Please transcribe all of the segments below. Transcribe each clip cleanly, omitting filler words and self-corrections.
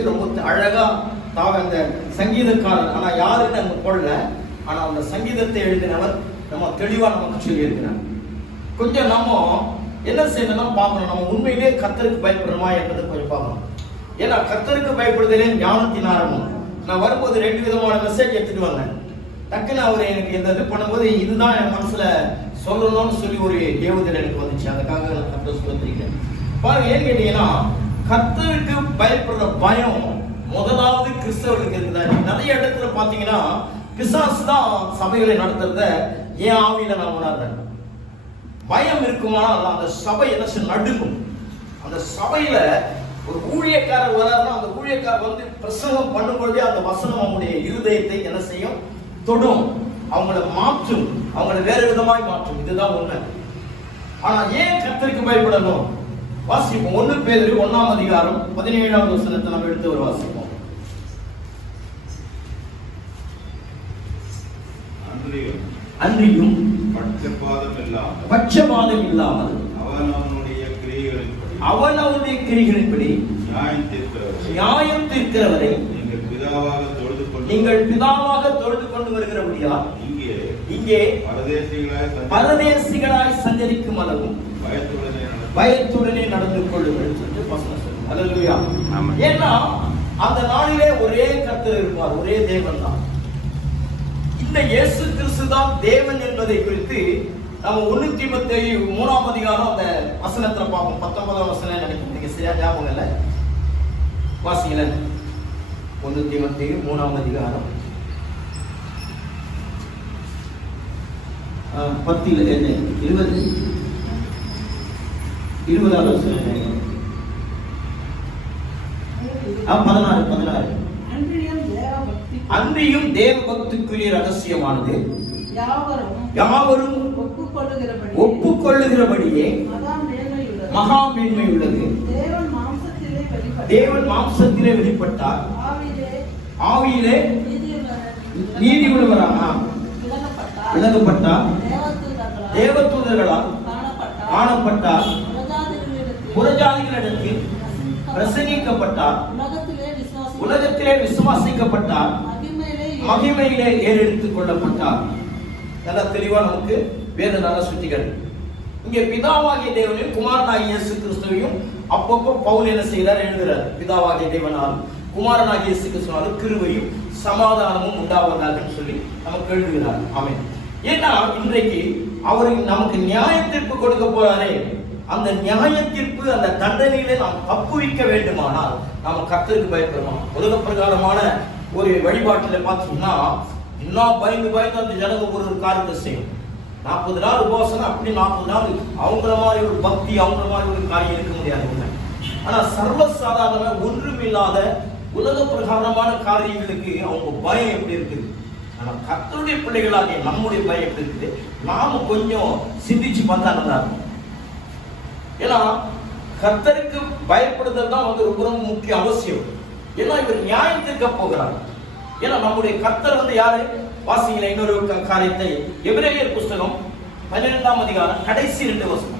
சொல்லி ரொம்ப அழகா அந்த சங்கீதக்காரன், ஆனா யாருன்னு அங்க போடல, ஆனா அந்த சங்கீதத்தை எழுதினவர் நம்ம தெளிவா நமக்கு சொல்லி இருக்கிறார். கொஞ்சம் நம்ம என்ன செய்யணும் பார்க்கணும், நம்ம உண்மையிலேயே கர்த்தருக்கு பயப்படுறோமா என்பதை கொஞ்சம் பார்க்கணும். ஏன்னா கர்த்தருக்கு பயப்படுதலே ஞானத்தின் ஆரம்பம். நான் வரும்போது 2 விதமான மெசேஜ் எடுத்துட்டு வந்தேன். டக்குன்னு அவர் எனக்கு இந்த இது பண்ணும்போது இதுதான் என் மனசுல சொல்லணும்னு சொல்லி ஒரு ஏவுதல் எனக்கு வந்துச்சு. அதுக்காக நான் கர்த்தரை ஸ்தோத்திரிக்கிறேன். பாருங்க, ஏன் கேட்டீங்கன்னா கர்த்தருக்கு பயப்படுற பயம் முதலாவது கிறிஸ்தவர்களுக்கு இருக்குதா? நிறைய இடத்துல பாத்தீங்கன்னா பிசாசு தான் சபைகளை நடத்துறத ஏன் ஆவியில நான் உணர்றேன். பயம் இருக்குமானால் அந்த சபை என்ன நடுங்கும். அந்த சபையில ஒரு ஊழியக்காரர் வராருன்னா அந்த ஊழியக்காரர் வந்து பிரசங்கம் பண்ணும்பொழுதே அந்த வசனம் அவங்களுடைய இருதயத்தை என்ன செய்யும், தொடும், அவங்கள மாற்றும், அவங்கள வேற விதமாய் மாற்றும். இதுதான் உண்மை. ஆனா ஏன் கர்த்தருக்கு பயப்படணும்? வாசிப்போம். 1 பேதுரு 1ஆம் அதிகாரம் 17ஆவது வசனத்தை நம்ம எடுத்து ஒரு வாசிப்போம். அன்றியும் பட்சபாதம் இல்லாமல் அவனவனுடைய கிரியைகளின்படி நியாயம் தீர்க்கிறவரை நீங்கள் பிதாவாக தொழுது கொண்டு வருகிறபடியா இங்கே பரதேசிகளாய் சஞ்சரிக்கும் அளவும் பயத்துடனே நடந்து கொள்ளுங்கள் என்று வசனம் சொல்லுங்க. அல்லேலூயா. ஏன்னா அந்த நாளிலே ஒரே கர்த்தர் இருப்பார், ஒரே தேவன் தான். இந்த இயேசு கிறிஸ்து தான் தேவன் என்பதை குறித்து நம்ம 1 தீமோத்தேயு 3ஆம் அதிகாரம் அந்த வசனத்துல பார்ப்போம். 19ஆம் வசனம் நினைக்கிறேன், நீங்க சரியா ஞாபகம் இல்ல, வாசிங்கள. 1 தீமோத்தேயு 3ஆம் அதிகாரம் 20வது வசனம் 16. அன்றியும் தேவ பக்திக்குரிய ரகசியமானது யாவரும் ஒப்புக்கொள்ளுகிறபடியே மகா மேன்மை உள்ளது. தேவன் மாம்சத்திலே வெளிப்பட்டார், ஆவியிலே நீதி உள்ளவராக விளங்கப்பட்டார், தேவதூதர்களால் காணப்பட்டார், புறஜாதிகளிடத்தில் பிரசங்கிக்கப்பட்டார், உலகத்திலே விசுவாசிக்கப்பட்டார், மகிமையிலே ஏறெடுத்துக் கொள்ளப்பட்டார். நல்லா தெளிவா நமக்கு வேத நல்லா சுத்திகள். இங்கே பிதாவாகிய தேவனையும் குமாரனாகிய இயேசு கிறிஸ்துவையும் அப்பப்போ பவுல் என்ன செய்கிறார், எழுதுகிறார். பிதாவாகிய தேவனால் குமாரனாகிய இயேசு கிறிஸ்துவாலும் கிருபையும் சமாதானமும் உண்டாவதாக சொல்லி நமக்கு எழுதுகிறார். ஆமென். ஏன்னா இன்றைக்கு அவருக்கு நமக்கு நியாய தீர்ப்பு கொடுக்க போறாரே, அந்த நியாய தீர்ப்பு அந்த தண்டனையிலே நாம் தப்புவிக்க வேண்டுமானால் நாம கர்த்தருக்கு பயப்படணும். உலக பிரகாரமான ஒரு வழிபாட்டில் பார்த்தீங்கன்னா இன்னும் பயந்து அந்த ஜனங்க ஒரு காரியத்தை செய்யும். 40 நாள் உபவாசம், அப்படி 40 நாள் அவங்கள மாதிரி ஒரு பக்தி, அவங்கள மாதிரி ஒரு காரியம் இருக்க முடியாது. ஆனா சர்வசாதாரண ஒன்றுமில்லாத உலக பிரகாரமான காரியங்களுக்கு அவங்க பயம் எப்படி இருக்குது? ஆனா கர்த்தருடைய பிள்ளைகளாகிய நம்முடைய பயம் எப்படி இருக்குது? நாம கொஞ்சம் சிந்திச்சு பார்த்தா நல்லா இருக்கும். ஏன்னா கர்த்தருக்கு பயப்படுதல் தான் வந்து ரொம்ப ரொம்ப முக்கிய அவசியம். ஏன்னா இவர் நியாயம் தீர்க்க போகிறார். ஏன்னா நம்முடைய கர்த்தர் வந்து யாரு? வாசிங்கள இன்னொரு காரியத்தை, எபிரேயர் புஸ்தகம் 12ஆம் அதிகாரம் கடைசி 2 வசனம்.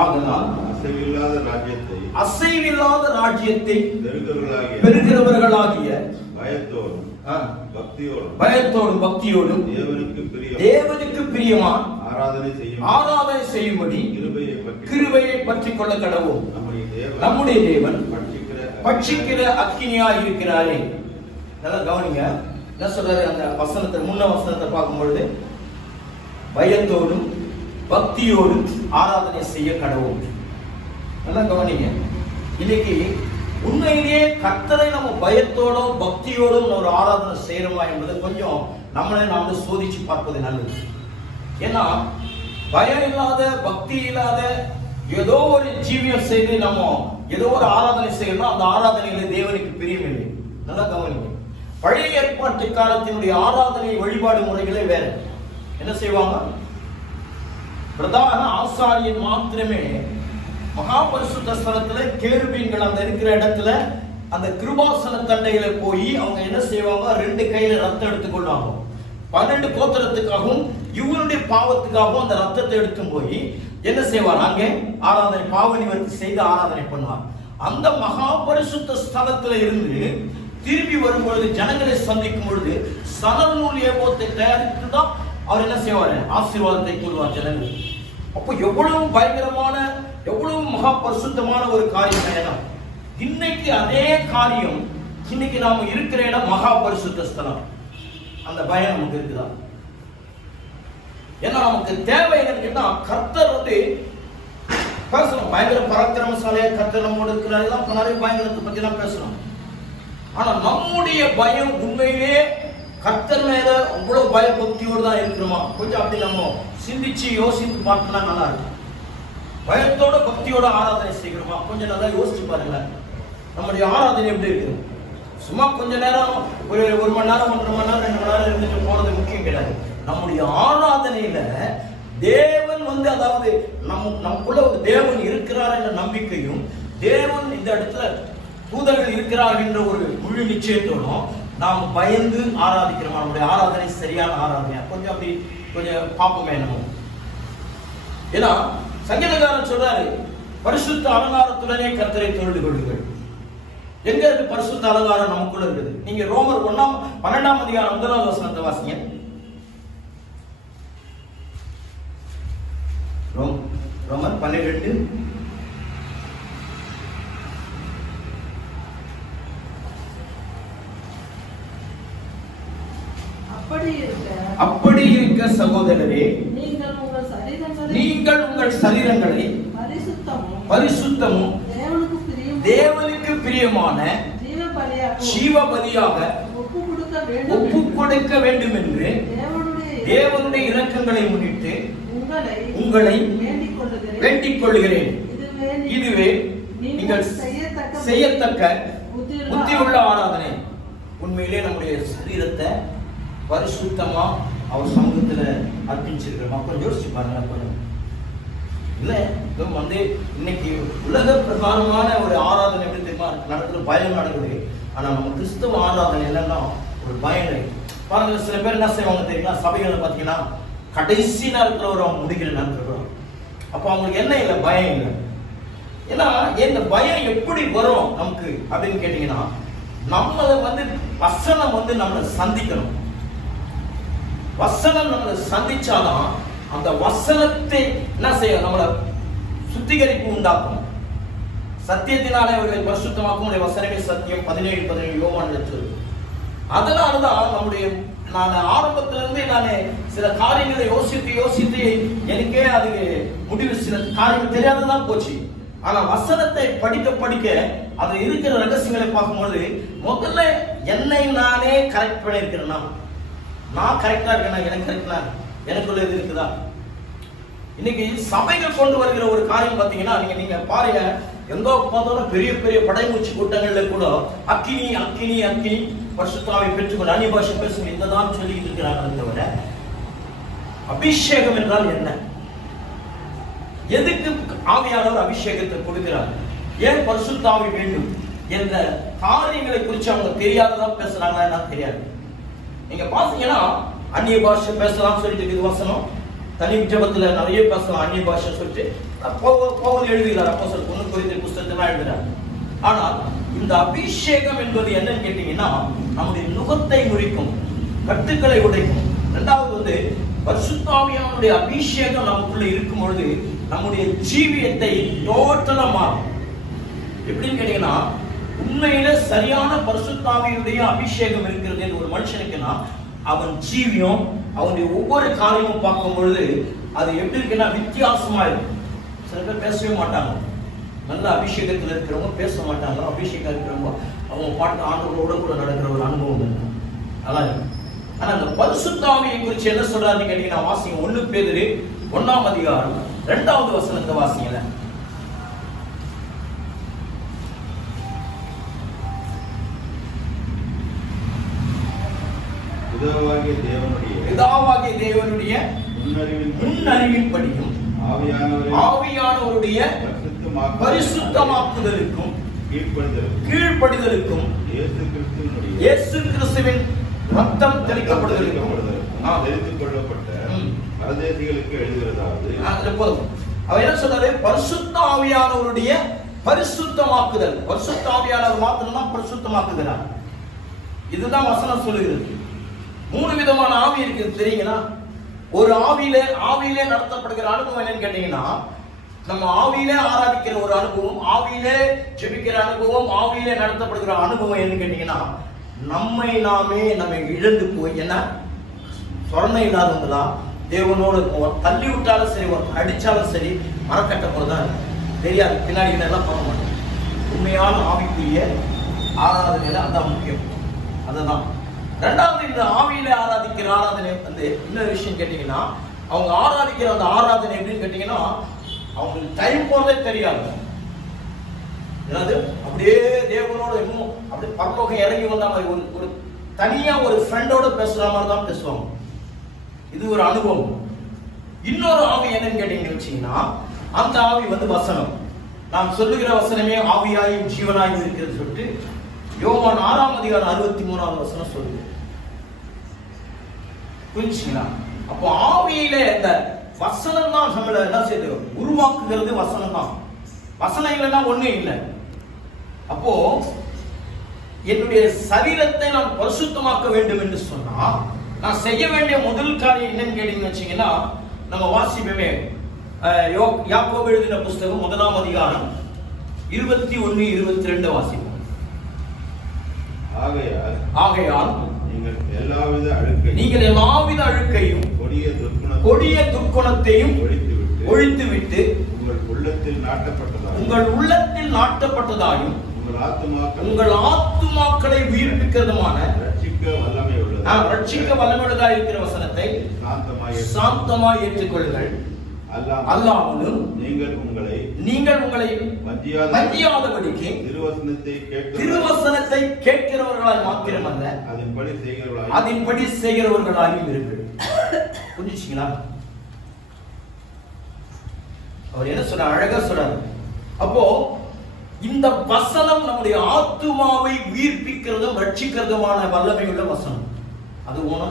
ஆதலால் அசைவில்லாத ராஜ்யத்தை பெறுகிறவர்களாகிய பயத்தோடும் பக்தியோடும் தேவனுக்கு பிரியமான் ஆராதனை செய்யும்படி கிருபையை பற்றிக் கொள்ள கடவோம். நம்முடைய தேவன் பட்சிக்கிற அக்கினியாய் இருக்கிறாரே. நல்லா கவனிங்க, என்ன சொல்றாரு அந்த வசனத்தை, முன்ன வசனத்தை பார்க்கும்பொழுது பயத்தோடும் பக்தியோடும் ஆராதனை செய்ய கடவோம். நல்லா கவனிங்க. இன்னைக்கு உண்மையிலேயே கர்த்தரை நம்ம பயத்தோடும் பக்தியோடும் ஒரு ஆராதனை செய்யறோமா என்பது கொஞ்சம் நம்மளே நாம சோதிச்சு பார்ப்பது நல்லது. ஏன்னா பயம் இல்லாத, பக்தி இல்லாத ஏதோ ஒரு ஜீவியம் செய்து நம்ம ஏதோ ஒரு ஆராதனை செய்யணும், அந்த ஆராதனையில தேவனுக்கு பிரியமில்லை. நல்லா கவனிங்க. பழைய ஏற்பாட்டு காலத்தினுடைய ஆராதனை வழிபாடு முறைகளே வேற. என்ன செய்வாங்க? பிரதான ஆசாரியன் மாத்திரமே மகாபரிசுத்த ஸ்தலத்துல கேருபீன்கள் அந்த இருக்கிற இடத்துல அந்த கிருபாசன தண்டையில போய் அவங்க என்ன செய்வாங்க? 2 கையில ரத்தம் எடுத்துக்கொள்வாங்க. 12 கோத்திரத்துக்காகவும் இவருடைய பாவத்துக்காகவும் அந்த ரத்தத்தை எடுத்து போய் என்ன செய்வார்? அங்கே ஆராதனை, பாவ நிவர்த்தி செய்து ஆராதனை பண்ணுவார். அந்த மகா பரிசுத்த ஸ்தலத்துல இருந்து திரும்பி வரும்பொழுது, ஜனங்களை சந்திக்கும் பொழுது சணல் நூல் ஏபோத்தை தயாரித்து தான் அவர் என்ன செய்வார்? ஆசீர்வாதத்தை கூறுவார் ஜனங்கள். அப்போ எவ்வளவு பயங்கரமான, எவ்வளவு மகா பரிசுத்தமான ஒரு காரியம் இடம். இன்னைக்கு அதே காரியம், இன்னைக்கு நாம இருக்கிற இடம் மகா பரிசுத்த ஸ்தலம். அந்த பயம் நமக்கு இருக்குதா? ஏன்னா நமக்கு தேவை என்னன்னு கேட்டா, கர்த்தர் வந்து பேசணும். பயங்கர பராக்கிரமசாலியா கர்த்தர் நம்மோடு இருக்கிறார், எல்லாம் நிறைய பயங்கரத்தை பத்தி எல்லாம் பேசணும். ஆனா நம்முடைய பயம் உண்மையிலே கர்த்தர் மேல அவ்வளவு பயபக்தியோடு தான் இருக்கிறோமா? கொஞ்சம் அப்படி நம்ம சிந்திச்சு யோசித்து பார்த்தோம்னா நல்லா இருக்கும். பயத்தோட பக்தியோட ஆராதனை செய்கிறோமா? கொஞ்சம் நல்லா யோசிச்சு பாருங்க. நம்முடைய ஆராதனை எப்படி இருக்குது? சும்மா கொஞ்ச நேரம், ஒரு 1 மணி நேரம், 1.5 மணி நேரம், 2 மணி நேரம் இருந்துட்டு போறது முக்கியம் கிடையாது. நம்முடைய ஆராதனையில தேவன் வந்து, அதாவது நமக்குள்ள ஒரு தேவன் இருக்கிறார் என்ற நம்பிக்கையும், தேவன் இந்த இடத்துல தூதர்கள் இருக்கிறார் என்ற ஒரு முழு நிச்சயத்தோடும் நாம் பயந்து ஆராதிக்கிறோம். நம்முடைய ஆராதனை சரியான ஆராதனையா? கொஞ்சம் அப்படி கொஞ்சம் பார்ப்போமே நம்ம. ஏன்னா சங்கீதக்காரன் சொல்றாரு, பரிசுத்த அலங்காரத்துடனே கர்த்தரை தொழுது கொள்ளுங்கள். எங்க இருக்கு பரிசுத்த அலங்காரம் நமக்குள்ள இருக்குது? நீங்க ரோமர் 12ஆம் அதிகாரம் 1வது வசனத்தை வாசிங்க. ரோமர் 12. அப்படி இருக்க சகோதரரே, நீங்கள் உங்கள் சரீரங்களை பரிசுத்தமும் தேவனுக்கு பிரியமான ஜீவ பலியாக ஒப்பு கொடுக்க வேண்டும் என்று தேவனுடைய இரக்கங்களை முன்னிட்டு உங்களை வேண்டிக் கொள்கிறேன். இதுவே நீங்கள் செய்யத்தக்க புத்தியுள்ள ஆராதனை. உண்மையிலே நம்முடைய சரீரத்தை பரிசுத்தமா அவர் சமூகத்துல அர்ப்பணிச்சிருக்கிறோமா? கொஞ்சம் யோசிச்சு பாருங்க. கொஞ்சம் இல்ல வந்து இன்னைக்கு உலக பிரகாரமான ஒரு ஆராதனை எப்படி தெரியுமா நடக்குது? பயம் நடக்குது. ஆனா நம்ம கிறிஸ்தவ ஆராதனை என்னன்னா ஒரு பயம் பாருங்க. சில பேர் என்ன செய்வாங்க தெரியுமா? சபைகளை பார்த்தீங்கன்னா கடைசி நேரத்தில் ஒரு அவங்க முடிக்கிற நேரத்தில், அப்போ அவங்களுக்கு என்ன இல்லை? பயம் இல்லை. ஏன்னா இந்த பயம் எப்படி வரும் நமக்கு அப்படின்னு கேட்டீங்கன்னா, நம்மளை வந்து வசனம் வந்து நம்மளை சந்திக்கணும். வசனம் நம்மளை சந்திச்சாதான் அந்த வசனத்தை என்ன செய்யும்? நம்மளை சுத்திகரிப்பு உண்டாக்கும். சத்தியத்தினாலே அவர்களை பரிசுத்தமாக்கும் வசனமே சத்தியம். 17:17 யோவான் சொல்லுது. அதனாலதான் நம்முடைய நான் ஆரம்பத்திலிருந்து நான் சில காரியங்களை யோசித்து எனக்கே அது முடிவு, சில காரியங்கள் தெரியாததான் போச்சு. ஆனா வசனத்தை படிக்க அது இருக்கிற ரகசியங்களை பார்க்கும்போது, முதல்ல என்னை நானே கரெக்ட் பண்ணிருக்கிறேன்னா, நான் கரெக்டா இருக்கேனா? எனக்கு கரெக்டா எனக்குள்ள இது இருக்குதா? இன்னைக்கு சபைகள் கொண்டு வருகிற ஒரு காரியம் பார்த்தீங்கன்னா, நீங்க பாருங்க, எங்கோ பார்த்தாலும் பெரிய பெரிய படைமூச்சு கூட்டங்கள்ல கூட அக்கினி அக்கினி அக்கினி பரிசுத்தாவை பெற்றுக்கொண்டு அந்நிய பாஷை பேசுங்க இந்ததான் சொல்லிட்டு இருக்கிறாங்க. தவிர அபிஷேகம் என்றால் என்ன? எதுக்கு ஆவியானவர் அபிஷேகத்தை கொடுக்கிறார்? ஏன் பரிசுத்தாவி வேண்டும் என்ற காரியங்களை குறித்து அவங்க தெரியாததான் பேசுறாங்களா என்ன தெரியாது. நீங்க பாத்தீங்கன்னா அந்நிய பாஷை பேசலாம் சொல்லிட்டு இருக்குது வசனம். தனி ஜபத்துல நிறைய பேசலாம் அந்நிய பாஷை சொல்லிட்டு போவது எழுதுகிறார். அப்போஸ்தலர் 1 கொரிந்தியர் புத்தகத்துல எழுதுறார். ஆனால் இந்த அபிஷேகம் என்பது என்னன்னு கேட்டீங்கன்னா, நம்முடைய நுகத்தை முறிக்கும், கட்டுக்களை உடைக்கும். இரண்டாவது வந்து பரிசுத்தாவியானுடைய அபிஷேகம் நமக்குள்ள இருக்கும் பொழுது நம்முடைய ஜீவியத்தை டோட்டலா மாறும். எப்படின்னு கேட்டீங்கன்னா, உண்மையில சரியான பரிசுத்தாவியுடைய அபிஷேகம் இருக்கிறது என்று ஒரு மனுஷனுக்குன்னா, அவன் ஜீவியம், அவனுடைய ஒவ்வொரு காரியமும் பார்க்கும் பொழுது அது எப்படி இருக்குன்னா வித்தியாசமா இருக்கும். சில பேர் பேசவே மாட்டாங்க. நல்ல அபிஷேகத்தில் இருக்கிறவங்க பேச மாட்டாங்க. அபிஷேகம் இருக்கிறவங்க அவங்க பாட்டு ஆண்டவரோட கூட நடக்கிற ஒரு அனுபவம் இருக்கு. நல்லா இருக்கு. ஆனா அந்த பரிசுத்தாவியை குறித்து என்ன சொல்றாருன்னு கேட்டீங்கன்னா, வாசிங்க 1 பேதுரு 1ஆம் அதிகாரம் 2வது வசனத்தை வாசிங்கள. பிதாவாகிய தேவனுடைய முன்னறிவின்படியும் ஆவியானவருடைய பரிசுத்தமாக்குதலுக்கும் கீழ்ப்படிதலுக்கும் இயேசு கிறிஸ்துவின் ரத்தம் தெளிக்கப்படுதலுக்கும் தெரிந்து கொள்ளப்பட்ட பரதேசிகளுக்கு எழுதுகிறதாவது. அவர் என்ன சொல்றாரு? பரிசுத்த ஆவியானவருடைய பரிசுத்தமாக்குதல். பரிசுத்த ஆவியானவர் மாத்திரம் தான் பரிசுத்தமாக்குகிறார். இதுதான் வசனம் சொல்லுகிறது. 3 விதமான ஆவி இருக்குது தெரியுங்களா? ஒரு ஆவியிலே நடத்தப்படுகிற அனுபவம் என்னன்னு கேட்டீங்கன்னா, நம்ம ஆவியிலே ஆராதிக்கிற ஒரு அனுபவம், ஆவியிலே ஜெபிக்கிற அனுபவம், ஆவியிலே நடத்தப்படுகிற அனுபவம் என்னன்னு கேட்டீங்கன்னா, நம்மை இழந்து போய் என்ன சொரணை இல்லாதவங்களா தேவனோடு தள்ளி விட்டாலும் சரி, ஒரு அடிச்சாலும் சரி, மரக்கட்ட போதுதான் தெரியாது, பின்னாடி எல்லாம் பண்ண மாட்டோம். உண்மையான ஆவிக்குரிய ஆராதனையில அதான் முக்கியம். அதுதான். ரெண்டாவது, இந்த ஆவியில ஆராதிக்கிற ஆராதனை வந்து இன்னொரு விஷயம் கேட்டீங்கன்னா, அவங்க ஆராதிக்கிற அந்த ஆராதனை எப்படின்னு கேட்டீங்கன்னா, அவங்களுக்கு டைம் போறதே தெரியாது. ஏதாவது அப்படியே தேவனோட இன்னும் அப்படியே பரலோகம் இறங்கி வந்த மாதிரி ஒரு தனியா ஒரு ஃப்ரெண்டோட பேசுற மாதிரி தான் பேசுவாங்க. இது ஒரு அனுபவம். இன்னொரு ஆவி என்னன்னு கேட்டீங்கன்னு வச்சீங்கன்னா, அந்த ஆவி வந்து வசனம். நாம் சொல்லுகிற வசனமே ஆவியாயும் ஜீவனாயும் இருக்கிறது சொல்லிட்டு யோவான் 6ஆம் அதிகாரம் 63ஆவது வசனம் சொல்லுது. புரிஞ்சுங்களா? அப்போ ஆவியில இந்த வசனம் தான் நம்மள என்ன செய்யுது? உருவாக்குகிறது வசனம் தான். வசனம் இல்லைன்னா ஒண்ணும் இல்லை. அப்போ என்னுடைய சரீரத்தை நான் பரிசுத்தமாக்க வேண்டும் என்று சொன்னா, நான் செய்ய வேண்டிய முதல் காரியம் என்னன்னு கேட்டீங்கன்னு வச்சீங்கன்னா, நம்ம வாசிப்போமே யாக்கோபு எழுதின புஸ்தகம் 1ஆம் அதிகாரம் 21, 22 வாசிப்போம். ஆகையால் நீங்கள் எல்லாவித அழுக்கையும் கொடிய துர்க்குணத்தையும் ஒழித்துவிட்டு உங்கள் உள்ளத்தில் நாட்டப்பட்டதாயும் உங்கள் ஆத்துமாக்களை உயிர்ப்பிக்கிறதுமான ரட்சிக்க வல்லமையுள்ளதாக இருக்கிற வசனத்தை சாந்தமாய் ஏற்றுக்கொள்ளுங்கள். அல்லாமலும் நீங்கள் உங்களை வஞ்சியாதபடிக்கு திருவசனத்தை கேட்கிறவர்களாய் மாத்திரமல்ல, அதன்படி செய்கிறவர்களாயும் இருக்கு. புரிஞ்சுங்களா? அவர் என்ன சொல்ற? அழகா சொல்றாரு. அப்போ இந்த வசனம் நம்முடைய ஆத்துமாவை உயிர்ப்பிக்கிறதும் ரட்சிக்கிறதுமான வல்லமை உள்ள வசனம். அது போனா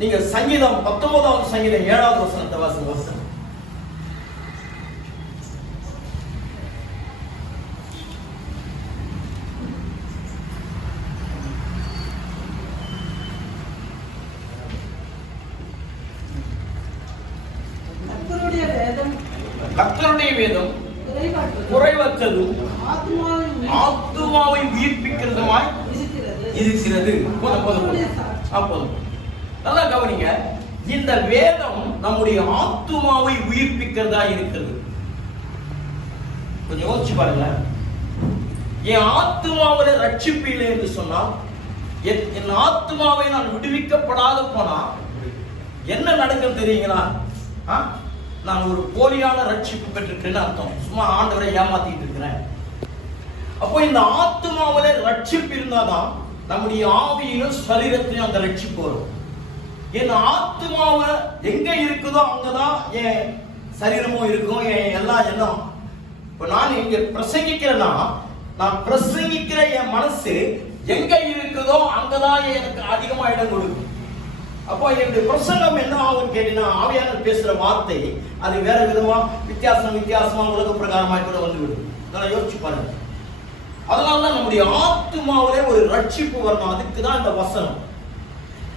நீங்க சங்கீதம் 19ஆவது சங்கீதம் 7வது வசனத்தை வாசிங்க. கர்த்தருடைய வேதம் குறைவற்றதும் ஆத்துமாவை உயிர்ப்பிக்கிறதுமாய் இருக்கிறது. நல்லா கவனிங்க. இந்த வேதம் நம்முடைய ஆத்துமாவை உயிர்ப்பிக்கிறதா இருக்கிறது. கொஞ்சம் யோசிச்சு பாருங்க. என் ஆத்துமாவில ரட்சிப்பு இல்லை என்று சொன்னா, என் ஆத்துமாவை நான் விடுவிக்கப்படாத போனா என்ன நடக்கும் தெரியுங்களா? நான் ஒரு போலியான ரட்சிப்பு பெற்றிருக்கிறேன்னு அர்த்தம். சும்மா ஆண்டவரை ஏமாத்திட்டு இருக்கிறேன். அப்போ இந்த ஆத்துமாவில ரட்சிப்பு இருந்தாதான் நம்முடைய ஆவியிலும் சரீரத்திலும் அந்த ரட்சிப்பு வரும். என் ஆத்துமாவை எங்க இருக்குதோ அங்கதான் என் சரீரமும் இருக்கும், என் எல்லா எண்ணம். இப்ப நான் இங்க பிரசங்கிக்கிறேன்னா, நான் பிரசங்கிக்கிற என் மனசு எங்க இருக்குதோ அங்கதான் எனக்கு அதிகமா இடம் கொடுக்கும். அப்போ என்னுடைய பிரசங்கம் என்ன ஆகும் கேட்டீங்கன்னா, ஆவியானவர் பேசுற வார்த்தை அது வேற விதமா வித்தியாசமா உலக பிரகாரமா கூட வந்துவிடும். நல்லா யோசிச்சு பாருங்க. அதனாலதான் நம்முடைய ஆத்துமாவிலே ஒரு ரட்சிப்பு வரணும். அதுக்கு தான் இந்த வசனம்.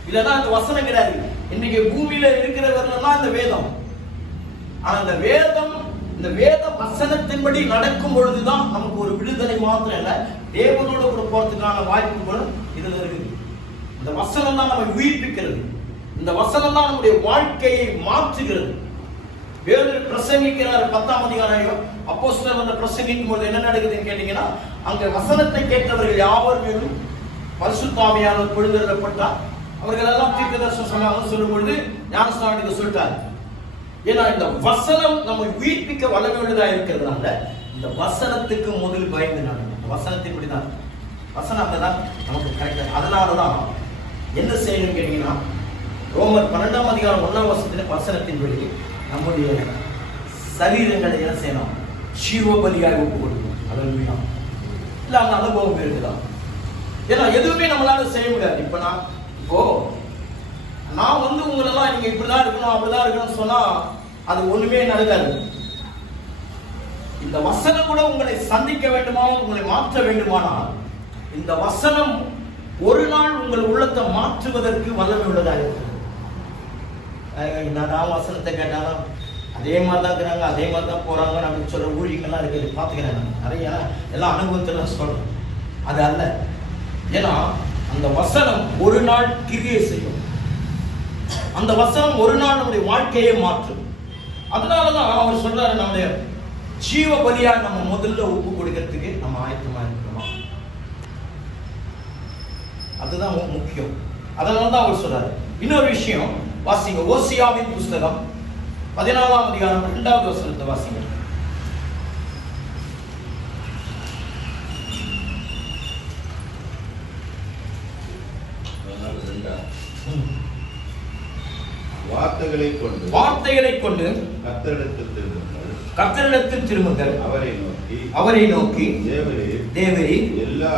இல்லைன்னா இந்த வசனம் கிடையாது. இன்னைக்கு பூமியில இருக்கிறவர்கள்லாம் இந்த வேதம். ஆனா இந்த வேத வசனத்தின்படி நடக்கும் பொழுதுதான் நமக்கு ஒரு விடுதலை மாத்திரம் இல்ல, தேவனோட கூட போறதுக்கான வாய்ப்புகளும் இதுல இருக்குது. இந்த வசனம் தான் நம்ம உயிர்ப்பிக்கிறது. இந்த வசனம் தான் நம்முடைய வாழ்க்கையை மாற்றுகிறது. வேறு பிரசங்கிக்கிறார் 10ஆம் அதிகாரம் அப்போஸ்தலர் வந்து பிரசங்கிக்கும் போது என்ன நடக்குதுன்னு கேட்டீங்கன்னா, அங்க வசனத்தை கேட்டவர்கள் யாவர் மேலும் பரிசுத்த ஆவியானவர் பொழிந்தருளப்பட்டார். அவர்கள் எல்லாம் தீர்க்கதரிசனம் சொன்னாங்க. சொல்லும் பொழுது ஞானஸ்நானத்துக்கு சொல்லிட்டார். ஏன்னா இந்த வசனம் நம்ம உயிர்ப்பிக்க வல்லமை உள்ளதா இருக்கிறதுனால இந்த வசனத்துக்கு முதல் பயந்து நடக்கும். இந்த வசனத்தின்படிதான் வசனம் அங்கதான் நமக்கு கரெக்டா. அதனாலதான் என்ன செய்யணும் கேட்டீங்கன்னா, ரோமர் 12ஆம் அதிகாரம் 1ஆம் வசனத்தின்படி நம்முடைய சரீரங்களை என்ன செய்யணும்? ஜீவபலியாக ஒப்பு கொடுக்கணும். அல்லேலூயா. இல்ல அந்த அனுபவம் இருக்குதான். ஏன்னா எதுவுமே நம்மளால செய்ய முடியாது. இப்போ நான் வந்து உங்களெல்லாம் நீங்க இப்படிதான் இருக்கணும் அப்படிதான் இருக்கணும்னு சொன்னா அது ஒண்ணுமே நடக்காது. இந்த வசனம் கூட உங்களை சந்திக்க வேண்டுமா, உங்களை மாற்ற வேண்டுமானால் இந்த வசனம் ஒரு நாள் உங்கள் உள்ளத்தை மாற்றுவதற்கு வல்லமை உள்ளதாக இருக்கிறது. நான் வசனத்தை கேட்டாலும் அதே மாதிரி தான் இருக்கிறாங்க, அதே மாதிரி தான் போறாங்க அப்படின்னு சொல்ற ஊழியங்கள்லாம் இருக்குது. பார்த்துக்கிறேன், நிறைய எல்லாம் அனுபவத்தில் சொல்றேன். அது அல்ல. ஏன்னா அந்த வசனம் ஒரு நாள் கிரியை செய்யும். அந்த வசனம் ஒரு நாள் நம்முடைய வாழ்க்கையை மாற்றும். அதனாலதான் அவர் சொல்றாரு, நம்முடைய ஜீவ பலியா நம்ம முதல்ல ஒப்பு கொடுக்கிறதுக்கு நம்ம ஆயத்தமா இருக்கிறோமா, அதுதான் முக்கியம். அதனாலதான் அவர் சொல்றாரு. இன்னொரு விஷயம் வாசிங்க, ஓசியாவின் புஸ்தகம் 14ஆம் அதிகாரம் 2வது வசனத்தை வாசிங்க. வார்த்தைகளை கொண்டு கர்த்தரிடத்தில் திரும்புங்கள். அவரை நோக்கி தேவரீர் எல்லா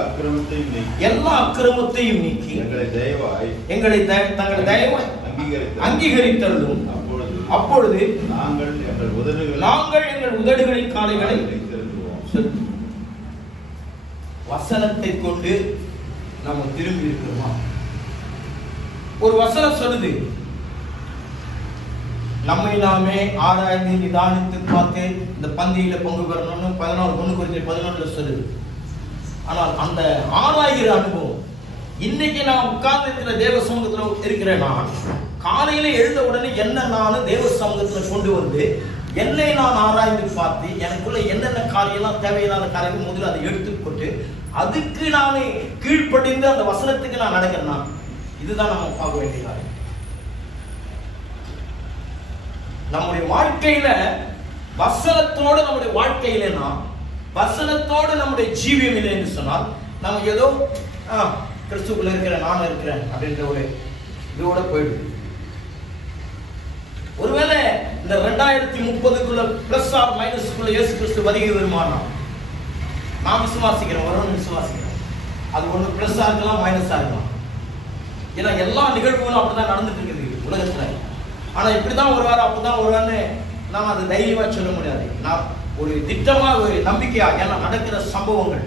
அக்கிரமத்தையும் நீக்கி எங்களை தங்கள் தயவாய் அங்கீகரித்தருளும். அப்பொழுது நாங்கள் எங்கள் உதடுகளின் காலைகளை வசனத்தை கொண்டு நம்ம திரும்பி இருக்கிறோமா? ஒரு வசனம் சொல்லுது, நம்மை நாமே ஆராய்ந்து நிதானித்து பார்த்து இந்த பந்தியில பங்கு பெறணும்னு 11 சொல்லுது. ஆனால் அந்த ஆராய்கிற அனுபவம் இன்னைக்கு நான் உட்கார்ந்து இருக்கிற தேவ சமூகத்தில் இருக்கிறேன். நான் காலையில எழுந்த உடனே என்ன நான் தேவ சமூகத்தில் கொண்டு வந்து என்னை நான் ஆராய்ந்து பார்த்து எனக்குள்ள என்னென்ன காரியம்லாம் தேவையில்லாத காரியம் முதல்ல அதை எடுத்துக்கொண்டு அதுக்கு நான் கீழ்ப்படிந்து அந்த வசனத்துக்கு நான் நடக்கிறேன்னா, இதுதான் நம்ம பார்க்க வேண்டிய காரியம். நம்முடைய வாழ்க்கையில வசனத்தோடு நம்முடைய வாழ்க்கையிலனா, வசனத்தோடு நம்முடைய ஜீவியம் இல்லை என்று சொன்னால் நம்ம ஏதோ கிறிஸ்துக்குள்ள இருக்கிறேன், நான் இருக்கிறேன் அப்படின்ற ஒரு இதோட போயிடுது. ஒருவேளை இந்த 2030க்குள்ள பிளஸ் ஆர் மைனஸ்க்குள்ள இயேசு கிறிஸ்து வருகை வருமானா, நான் விசுவாசிக்கிறேன், வரும்னு விசுவாசிக்கிறேன். அது ஒன்று பிளஸ்ஸா இருக்கலாம், மைனஸா இருக்கலாம். ஏன்னா எல்லா நிகழ்வுகளும் அப்படிதான் நடந்துட்டு இருக்குது உலகத்துல. ஆனா இப்படிதான் வருவாரு, அப்படிதான் வருவான்னு நாம் அதை தைரியமா சொல்ல முடியாது. நான் ஒரு திட்டமா, ஒரு நம்பிக்கையாக, ஏன்னா நடக்கிற சம்பவங்கள்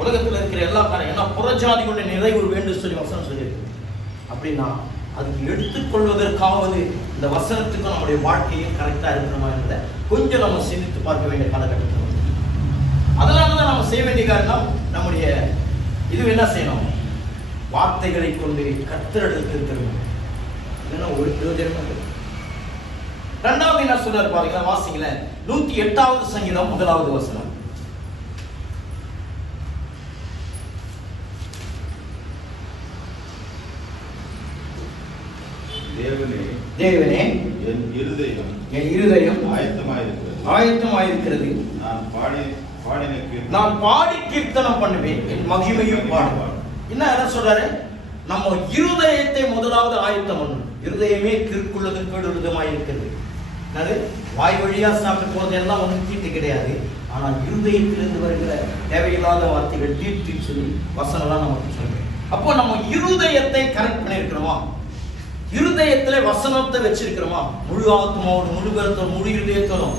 உலகத்தில் இருக்கிற எல்லா காரியம், ஏன்னா புறஜாதிகளுடைய நிறைவு வேண்டும் சொல்லி வசனம் சொல்லியிருக்கு. அப்படின்னா அதுக்கு எடுத்துக்கொள்வதற்காவது இந்த வசனத்துக்கும் நம்முடைய வாழ்க்கையும் கரெக்டா இருக்கிற இருந்த கொஞ்சம் நம்ம சிந்தித்து பார்க்க வேண்டிய காலகட்டத்தில். அதனாலதான் நம்ம செய்ய வேண்டிய காரணம், நம்முடைய இது என்ன செய்யணும், வார்த்தைகளை கொண்டு கர்த்தரிடத்தில் இருக்கிறோம். ஒரு பிரயோஜனம். இரண்டாவது என்ன சொல்றாரு பாருங்க, வாசிங்கள 108வது சங்கீதம் 1வது வசனம். தேவனே என் இருதயம் ஆயத்தமாயிருக்கிறது. நான் பாடி கீர்த்தனம் பண்ணுவேன், என் மகிமையும் பாடுவான். என்ன சொல்றாரு, நம்ம இருதயத்தை முதலாவது ஆயத்தம் பண்ணணும். இருதயமே திருக்குள்ளதும் கேடுள்ளதுமாய் இருக்கிறது. அது வாய் வழியா சாப்பிட்டு போறது எல்லாம் ஒன்றும் தீட்டு கிடையாது. ஆனால் இருதயத்திலிருந்து வருகிற தேவையில்லாத வார்த்தைகள் தீட்டுன்னு சொல்லி வசனம்லாம் நமக்கு சொல்றேன். அப்போ நம்ம இருதயத்தை கரெக்ட் பண்ணியிருக்கிறோமா, இருதயத்துல வசனத்தை வச்சிருக்கிறோமா, முழு ஆத்மாவோட முழு கருத்தோட முழு இருதயத்தோடும்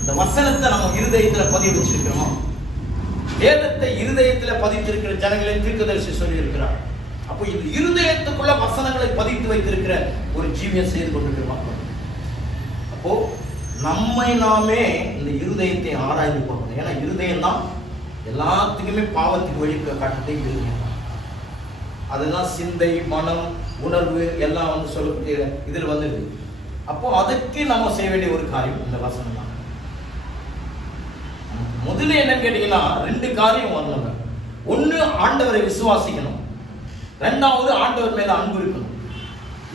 இந்த வசனத்தை நம்ம இருதயத்துல பதிவு வச்சிருக்கிறோமா? வேதத்தை இருதயத்துல பதித்திருக்கிற ஜனங்களை தீர்க்கதரிசி சொல்லி இருக்கிறார். அப்போ இது இருதயத்துக்குள்ள வசனங்களை பதித்து வைத்திருக்கிற ஒரு ஜீவியம் செய்து கொண்டிருக்கிறோம். அப்போ நம்மை நாமே இந்த இருதயத்தை ஆராய்ந்து பார்க்கணும். ஏன்னா இருதயம் தான் எல்லாத்துக்குமே பாவத்துக்கு வழி காட்டுறதே இருதயம். அதுதான் சிந்தை, மனம், உணர்வு எல்லாம் வந்து சொல்லக்கூடிய இதில் வந்துடுது. அப்போ அதுக்கு நம்ம செய்ய வேண்டிய ஒரு காரியம் இந்த வசனம் தான். முதல்ல என்னன்னு கேட்டீங்கன்னா 2 காரியம் வரணுங்க. ஒண்ணு ஆண்டவரை விசுவாசிக்கணும், 2வது ஆண்டவர் மேல அன்பு இருக்கணும்.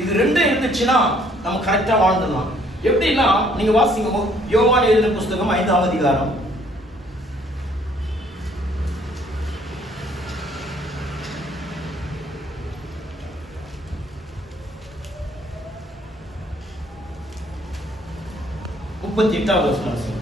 இது 2 இருந்துச்சுன்னா நம்ம கரெக்டா வாழ்ந்துடலாம். எப்படின்னா நீங்க வாசிங்க, யோவான் எழுதின புஸ்தகம் 5ஆம் அதிகாரம் 38வது வசனம்.